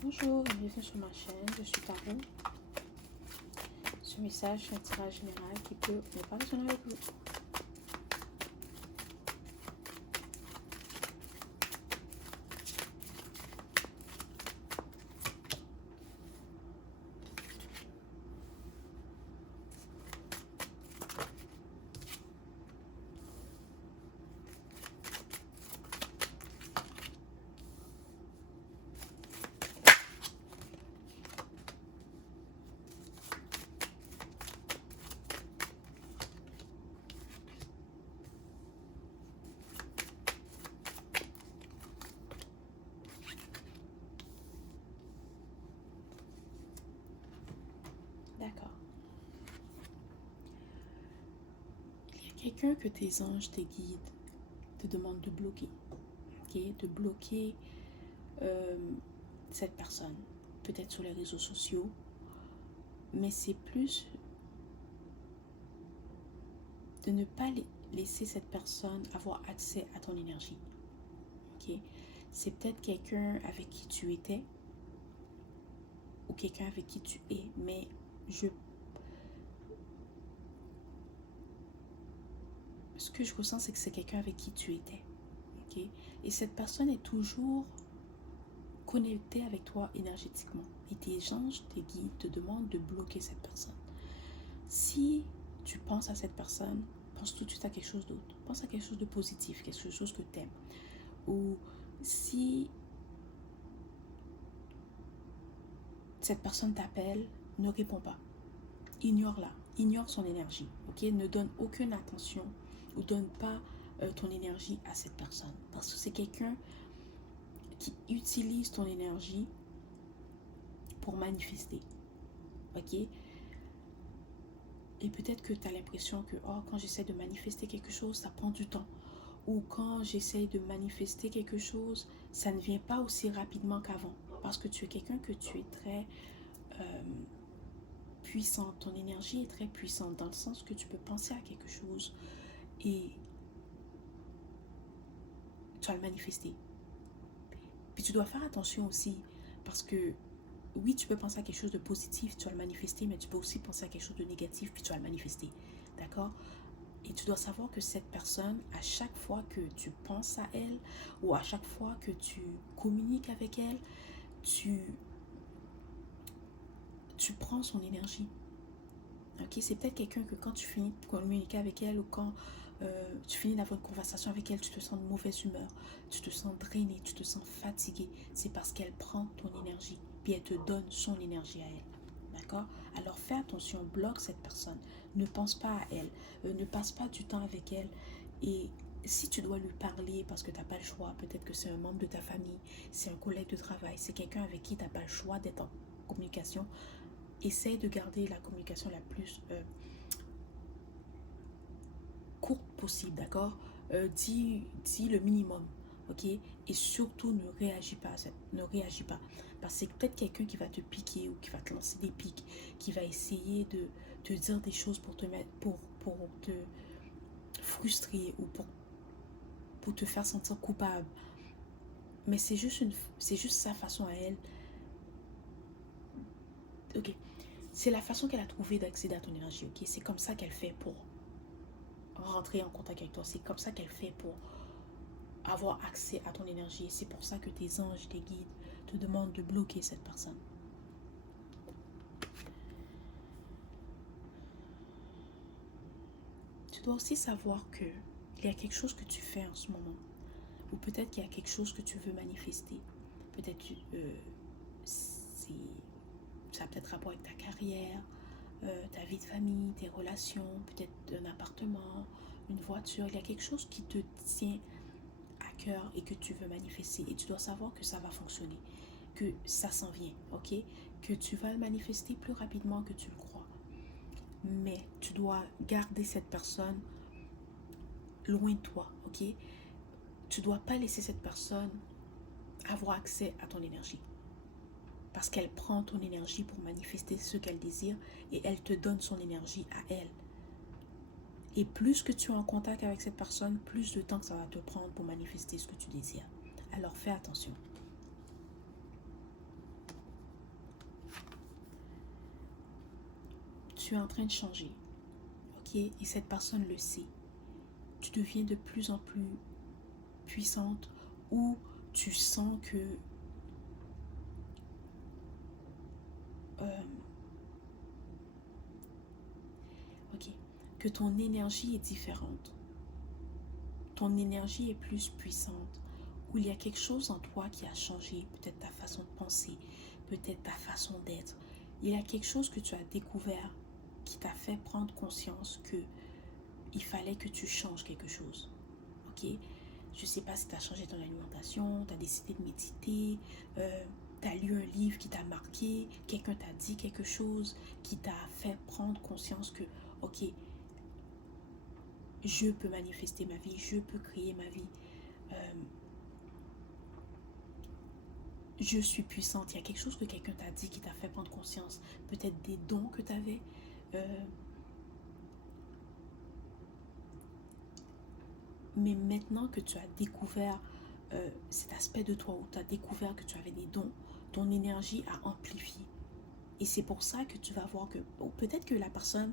Bonjour et bienvenue sur ma chaîne, je suis Tarot. Ce message est un tirage général qui peut ne pas résonner avec vous. D'accord. Il y a quelqu'un que tes anges, tes guides, te demandent de bloquer. Ok? De bloquer cette personne. Peut-être sur les réseaux sociaux. Mais c'est plus de ne pas laisser cette personne avoir accès à ton énergie. Ok? C'est peut-être quelqu'un avec qui tu étais ou quelqu'un avec qui tu es, mais ce que je ressens, c'est que c'est quelqu'un avec qui tu étais. Ok? Et cette personne est toujours connectée avec toi énergétiquement. Et tes anges, tes guides te demandent de bloquer cette personne. Si tu penses à cette personne, pense tout de suite à quelque chose d'autre. Pense à quelque chose de positif, quelque chose que tu aimes. Ou si cette personne t'appelle, ne réponds pas. Ignore-la. Ignore son énergie. Ok? Ne donne aucune attention ou donne pas ton énergie à cette personne. Parce que c'est quelqu'un qui utilise ton énergie pour manifester. Ok? Et peut-être que tu as l'impression que quand j'essaie de manifester quelque chose, ça prend du temps. Ou quand j'essaie de manifester quelque chose, ça ne vient pas aussi rapidement qu'avant. Parce que tu es quelqu'un que tu es très puissant. Ton énergie est très puissante dans le sens que tu peux penser à quelque chose et tu vas le manifester. Puis tu dois faire attention aussi parce que oui, tu peux penser à quelque chose de positif, tu vas le manifester, mais tu peux aussi penser à quelque chose de négatif, puis tu vas le manifester. D'accord? Et tu dois savoir que cette personne, à chaque fois que tu penses à elle ou à chaque fois que tu communiques avec elle, tu prends son énergie. Ok? C'est peut-être quelqu'un que quand tu finis de communiquer avec elle ou quand tu finis d'avoir une conversation avec elle, tu te sens de mauvaise humeur, tu te sens drainé, tu te sens fatigué. C'est parce qu'elle prend ton énergie, puis elle te donne son énergie à elle. D'accord? Alors fais attention, bloque cette personne. Ne pense pas à elle. Ne passe pas du temps avec elle. Et si tu dois lui parler parce que tu n'as pas le choix, peut-être que c'est un membre de ta famille, c'est un collègue de travail, c'est quelqu'un avec qui tu n'as pas le choix d'être en communication, essaye de garder la communication la plus courte possible, d'accord? Dis le minimum, ok? Et surtout ne réagis pas, ne réagis pas. Parce que c'est peut-être quelqu'un qui va te piquer ou qui va te lancer des pics, qui va essayer de te dire des choses pour te mettre, pour te frustrer ou pour te faire sentir coupable. Mais c'est juste sa façon à elle. Ok? C'est la façon qu'elle a trouvé d'accéder à ton énergie, ok? C'est comme ça qu'elle fait pour rentrer en contact avec toi. C'est comme ça qu'elle fait pour avoir accès à ton énergie. C'est pour ça que tes anges, tes guides te demandent de bloquer cette personne. Tu dois aussi savoir que il y a quelque chose que tu fais en ce moment. Ou peut-être qu'il y a quelque chose que tu veux manifester. Peut-être ça a peut-être rapport avec ta carrière, ta vie de famille, tes relations, peut-être un appartement, une voiture. Il y a quelque chose qui te tient à cœur et que tu veux manifester. Et tu dois savoir que ça va fonctionner, que ça s'en vient, ok? Que tu vas le manifester plus rapidement que tu le crois. Mais tu dois garder cette personne loin de toi, ok? Tu dois pas laisser cette personne avoir accès à ton énergie. Parce qu'elle prend ton énergie pour manifester ce qu'elle désire et elle te donne son énergie à elle. Et plus que tu es en contact avec cette personne, plus de temps que ça va te prendre pour manifester ce que tu désires. Alors fais attention. tu es en train de changer, ok? Et cette personne le sait. Tu deviens de plus en plus puissante, ou tu sens euh, ok, que ton énergie est différente. Ton énergie est plus puissante, où il y a quelque chose en toi qui a changé, peut-être ta façon de penser, peut-être ta façon d'être. Il y a quelque chose que tu as découvert qui t'a fait prendre conscience que il fallait que tu changes quelque chose. Ok? Je ne sais pas si tu as changé ton alimentation, tu as décidé de méditer, tu as lu un livre qui t'a marqué, quelqu'un t'a dit quelque chose qui t'a fait prendre conscience que, ok, je peux manifester ma vie, je peux créer ma vie. Je suis puissante. Il y a quelque chose que quelqu'un t'a dit qui t'a fait prendre conscience. Peut-être des dons que tu avais. Mais maintenant que tu as découvert cet aspect de toi, où tu as découvert que tu avais des dons, ton énergie a amplifié. Et c'est pour ça que tu vas voir que peut-être que la personne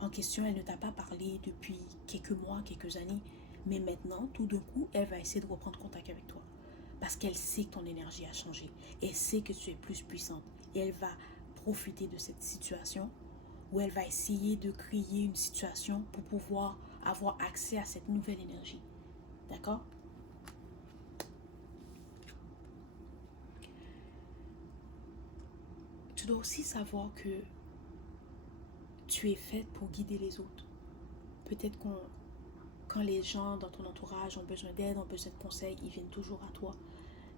en question, elle ne t'a pas parlé depuis quelques mois, quelques années. Mais maintenant, tout d'un coup, elle va essayer de reprendre contact avec toi. Parce qu'elle sait que ton énergie a changé. Elle sait que tu es plus puissante. Et elle va profiter de cette situation, où elle va essayer de créer une situation pour pouvoir avoir accès à cette nouvelle énergie. D'accord? Tu dois aussi savoir que tu es faite pour guider les autres. Peut-être quand les gens dans ton entourage ont besoin d'aide, ont besoin de conseils, ils viennent toujours à toi.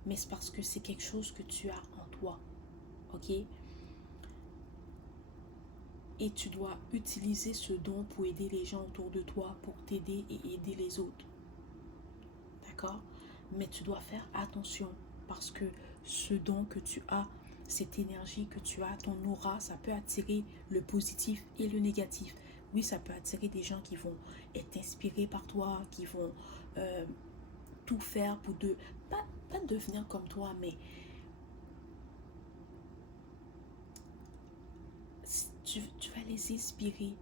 Mais c'est parce que c'est quelque chose que tu as en toi. Ok? Et tu dois utiliser ce don pour aider les gens autour de toi, pour t'aider et aider les autres. D'accord? Mais tu dois faire attention, parce que ce don que tu as, cette énergie que tu as, ton aura, ça peut attirer le positif et le négatif. Oui, ça peut attirer des gens qui vont être inspirés par toi, qui vont tout faire pour pas devenir comme toi, mais tu vas les inspirer.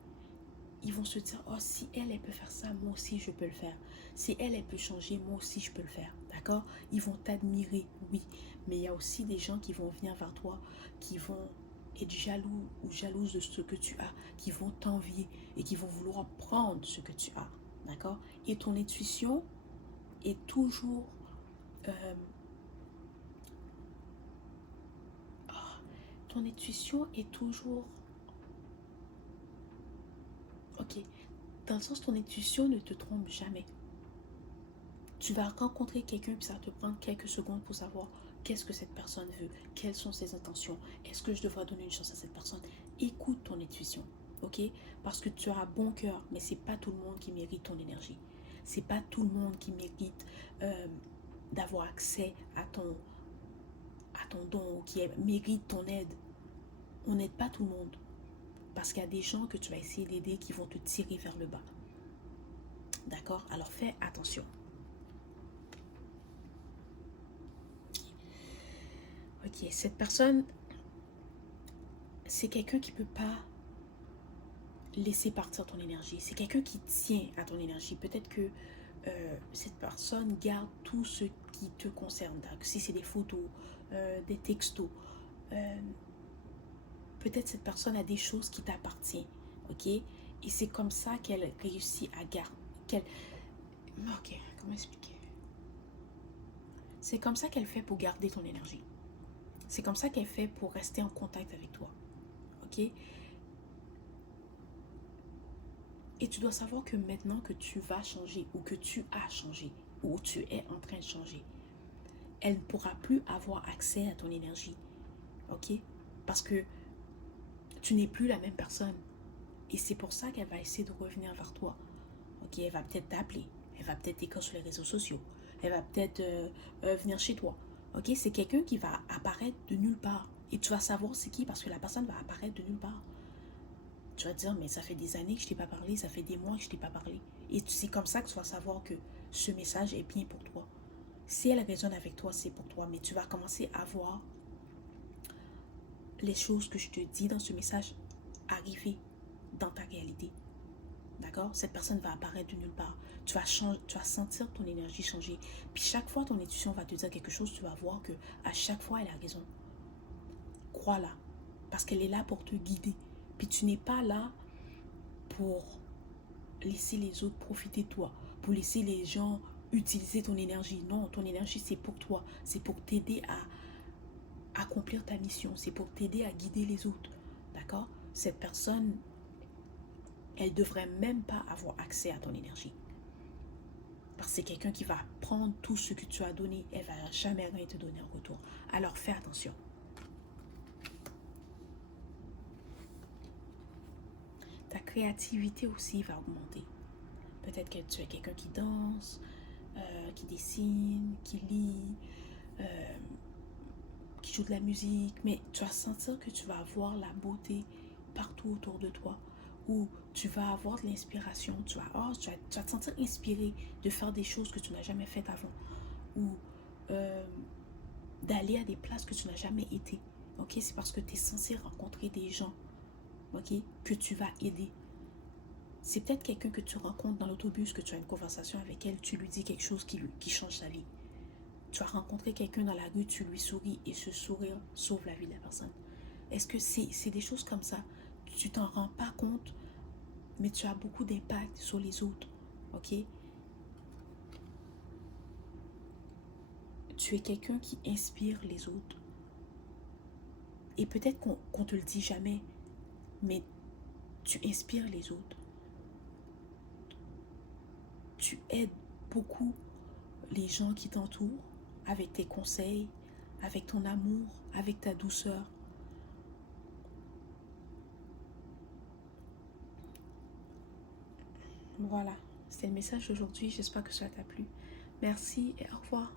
Ils vont se dire, oh, si elle peut faire ça, moi aussi je peux le faire. Si elle peut changer, moi aussi je peux le faire. D'accord? Ils vont t'admirer, oui. Mais il y a aussi des gens qui vont venir vers toi, qui vont être jaloux ou jalouses de ce que tu as, qui vont t'envier et qui vont vouloir prendre ce que tu as. D'accord? Et ton intuition est toujours... euh, oh, ton intuition est toujours... Ok. Dans le sens, ton intuition ne te trompe jamais. Tu vas rencontrer quelqu'un puis ça va te prendre quelques secondes pour savoir qu'est-ce que cette personne veut, quelles sont ses intentions, est-ce que je devrais donner une chance à cette personne. Écoute ton intuition, ok? Parce que tu as bon cœur, mais c'est pas tout le monde qui mérite ton énergie. C'est pas tout le monde qui mérite d'avoir accès à ton don, qui mérite ton aide. On n'aide pas tout le monde. Parce qu'il y a des gens que tu vas essayer d'aider qui vont te tirer vers le bas. D'accord? Alors fais attention. Ok, cette personne, c'est quelqu'un qui ne peut pas laisser partir ton énergie. C'est quelqu'un qui tient à ton énergie. Peut-être que cette personne garde tout ce qui te concerne. Donc, si c'est des photos, des textos, peut-être cette personne a des choses qui t'appartiennent. Ok? Et c'est comme ça qu'elle réussit à garder. Ok, comment expliquer? C'est comme ça qu'elle fait pour garder ton énergie. C'est comme ça qu'elle fait pour rester en contact avec toi. Ok? Et tu dois savoir que maintenant que tu vas changer, ou que tu as changé, ou tu es en train de changer, elle ne pourra plus avoir accès à ton énergie. Ok? Parce que tu n'es plus la même personne. Et c'est pour ça qu'elle va essayer de revenir vers toi. Ok? Elle va peut-être t'appeler. Elle va peut-être t'écrire sur les réseaux sociaux. Elle va peut-être venir chez toi. Ok? C'est quelqu'un qui va apparaître de nulle part. Et tu vas savoir c'est qui, parce que la personne va apparaître de nulle part. Tu vas te dire, mais ça fait des années que je t'ai pas parlé, ça fait des mois que je t'ai pas parlé. Et c'est comme ça que tu vas savoir que ce message est bien pour toi. Si elle résonne avec toi, c'est pour toi. Mais tu vas commencer à voir les choses que je te dis dans ce message arriver dans ta réalité. D'accord? Cette personne va apparaître de nulle part. Tu vas sentir ton énergie changer. Puis chaque fois, ton intuition va te dire quelque chose, tu vas voir que à chaque fois, elle a raison. Crois-la. Parce qu'elle est là pour te guider. Puis tu n'es pas là pour laisser les autres profiter de toi, pour laisser les gens utiliser ton énergie. Non, ton énergie, c'est pour toi. C'est pour t'aider à accomplir ta mission. C'est pour t'aider à guider les autres. D'accord? Cette personne, elle devrait même pas avoir accès à ton énergie. Parce que c'est quelqu'un qui va prendre tout ce que tu as donné. Elle va jamais rien te donner en retour. Alors fais attention. Ta créativité aussi va augmenter. Peut-être que tu es quelqu'un qui danse, qui dessine, qui lit, qui joue de la musique, mais tu vas sentir que tu vas avoir la beauté partout autour de toi, ou tu vas avoir de l'inspiration, tu vas te sentir inspiré de faire des choses que tu n'as jamais faites avant, ou euh, d'aller à des places que tu n'as jamais été. Ok, c'est parce que tu es censé rencontrer des gens, ok, que tu vas aider. C'est peut-être quelqu'un que tu rencontres dans l'autobus, que tu as une conversation avec elle, tu lui dis quelque chose qui change sa vie. Tu as rencontré quelqu'un dans la rue, tu lui souris et ce sourire sauve la vie de la personne. Est-ce que c'est des choses comme ça? Tu t'en rends pas compte, mais tu as beaucoup d'impact sur les autres. Ok? Tu es quelqu'un qui inspire les autres. Et peut-être qu'on te le dit jamais, mais tu inspires les autres. Tu aides beaucoup les gens qui t'entourent avec tes conseils, avec ton amour, avec ta douceur. Voilà, c'était le message d'aujourd'hui. J'espère que ça t'a plu. Merci et au revoir.